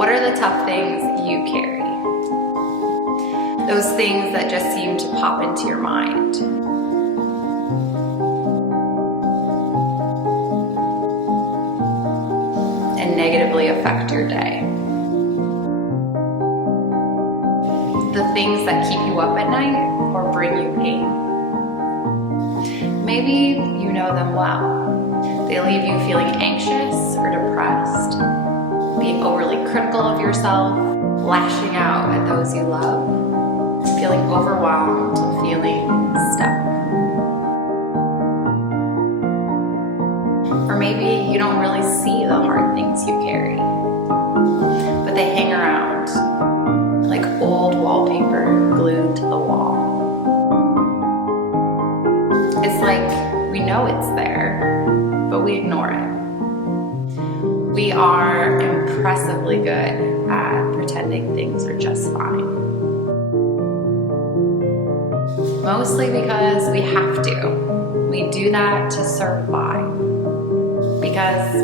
What are the tough things you carry? Those things that just seem to pop into your mind. And negatively affect your day. The things that keep you up at night or bring you pain. Maybe you know them well. They leave you feeling anxious or depressed, being overly critical of yourself, lashing out at those you love, feeling overwhelmed, feeling stuck. Or maybe you don't really see the hard things you carry, but they hang around like old wallpaper glued to the wall. It's like we know it's there, but we ignore it. We are impressively good at pretending things are just fine. Mostly because we have to. We do that to survive. Because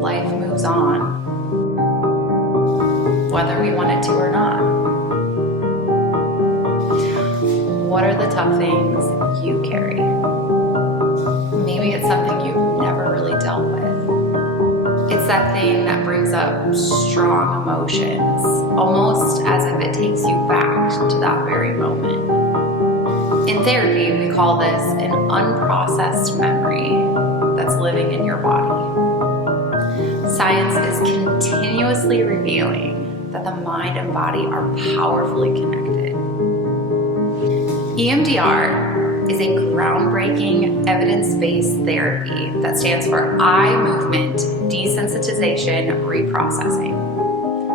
life moves on, whether we want it to or not. What are the tough things you carry? Maybe it's something you've never really dealt with. It's that thing that brings up strong emotions, almost as if it takes you back to that very moment. In therapy, we call this an unprocessed memory that's living in your body. Science is continuously revealing that the mind and body are powerfully connected. EMDR is a groundbreaking evidence-based therapy that stands for eye movement desensitization reprocessing.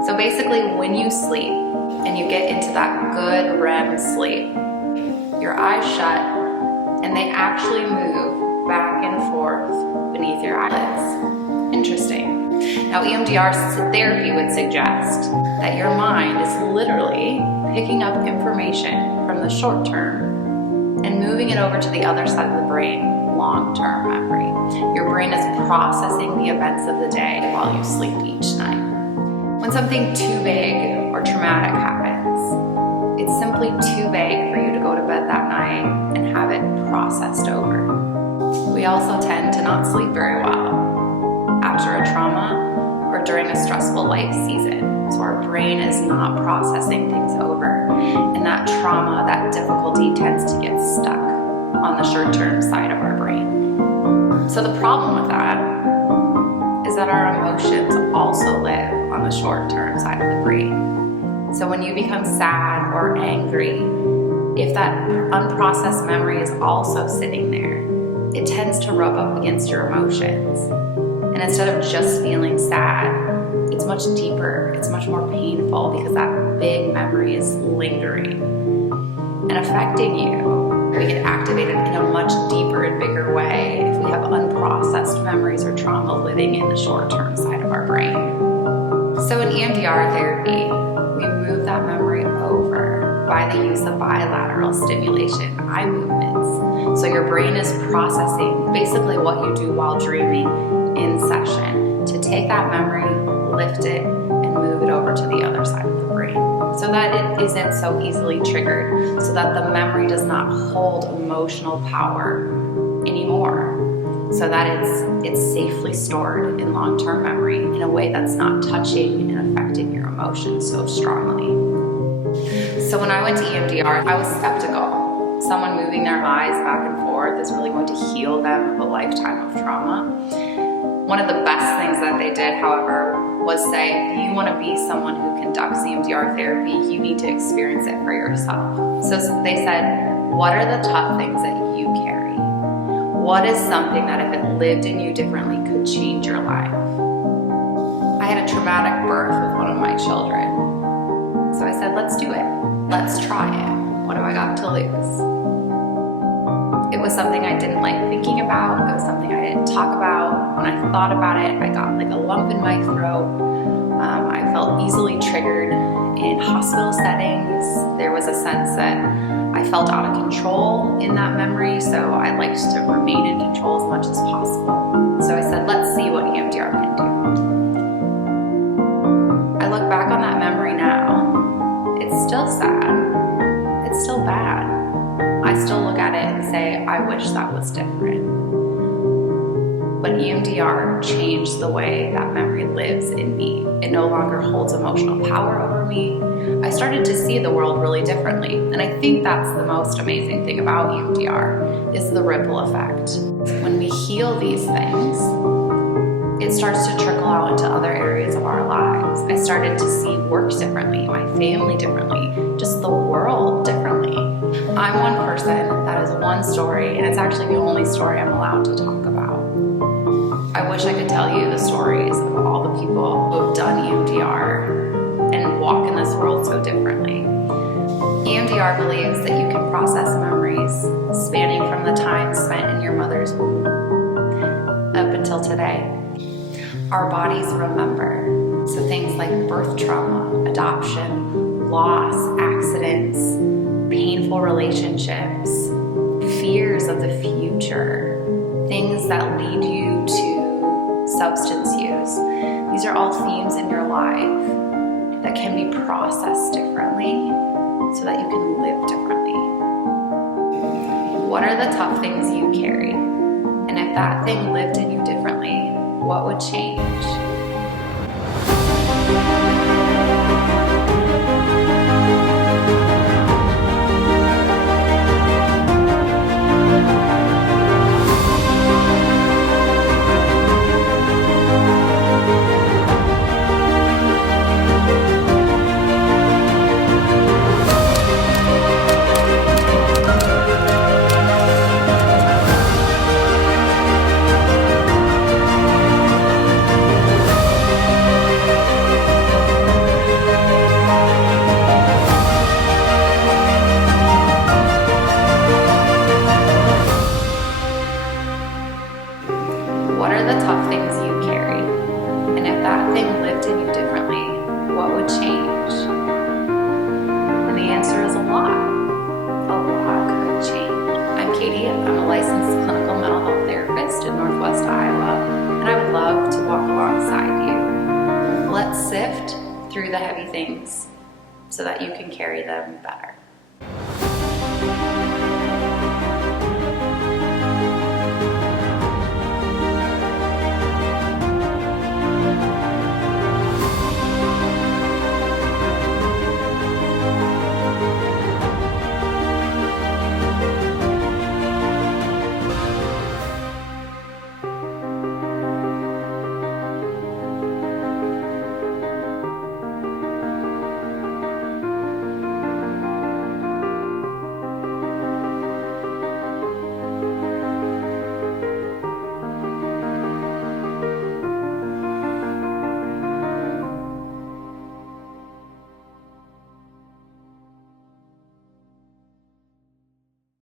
So basically, when you sleep and you get into that good REM sleep, your eyes shut and they actually move back and forth beneath your eyelids. Interesting. Now, EMDR therapy would suggest that your mind is literally picking up information from the short term and moving it over to the other side of the brain, long-term memory. Your brain is processing the events of the day while you sleep each night. When something too big or traumatic happens, it's simply too vague for you to go to bed that night and have it processed over. We also tend to not sleep very well after a trauma or during a stressful life season. So our brain is not processing things over. And that trauma, that difficulty tends to get stuck on the short-term side of our brain. So the problem with that is that our emotions also live on the short-term side of the brain. So when you become sad or angry, if that unprocessed memory is also sitting there, it tends to rub up against your emotions. And instead of just feeling sad, it's much deeper, it's much more painful because that big memory is lingering and affecting you. We get activated in a much deeper and bigger way if we have unprocessed memories or trauma living in the short-term side of our brain. So in EMDR therapy, we move that memory over by the use of bilateral stimulation, eye movements. So your brain is processing basically what you do while dreaming in session to take that memory, lift it, and move it over to the other side of the brain so that it isn't so easily triggered, so that the memory does not hold emotional power anymore, so that it's safely stored in long-term memory in a way that's not touching and affecting your emotions so strongly. So when I went to EMDR, I was skeptical. Someone moving their eyes back and forth is really going to heal them of a lifetime of trauma. One of the best things that they did, however, was say, if you want to be someone who conducts EMDR therapy, you need to experience it for yourself. So they said, what are the tough things that you carry? What is something that if it lived in you differently could change your life? I had a traumatic birth with one of my children. So I said, let's do it. Let's try it. What have I got to lose? It was something I didn't like thinking about. It was something I didn't talk about. When I thought about it, I got like a lump in my throat. I felt easily triggered in hospital settings. There was a sense that I felt out of control in that memory, so I liked to remain in control as much as possible. So I said, let's see what EMDR can do. I look memory now, it's still sad. It's still bad. I still look at it and say, I wish that was different. But EMDR changed the way that memory lives in me. It no longer holds emotional power over me. I started to see the world really differently. And I think that's the most amazing thing about EMDR, is the ripple effect. When we heal these things, it starts to trickle out into other areas of our lives. I started to see work differently, my family differently, just the world differently. I'm one person, that is one story, and it's actually the only story I'm allowed to talk about. I wish I could tell you the stories of all the people who have done EMDR and walk in this world so differently. EMDR believes that you can process memories spanning from the time spent in your mother's womb up until today. Our bodies remember. So things like birth trauma, adoption, loss, accidents, painful relationships, fears of the future, things that lead you to substance use. These are all themes in your life that can be processed differently so that you can live differently. What are the tough things you carry? And if that thing lived in you differently, what would change? What are the tough things you carry? And if that thing lived in you differently, what would change? And the answer is a lot. A lot could change. I'm Katie. I'm a licensed clinical mental health therapist in Northwest Iowa, and I would love to walk alongside you. Let's sift through the heavy things so that you can carry them better.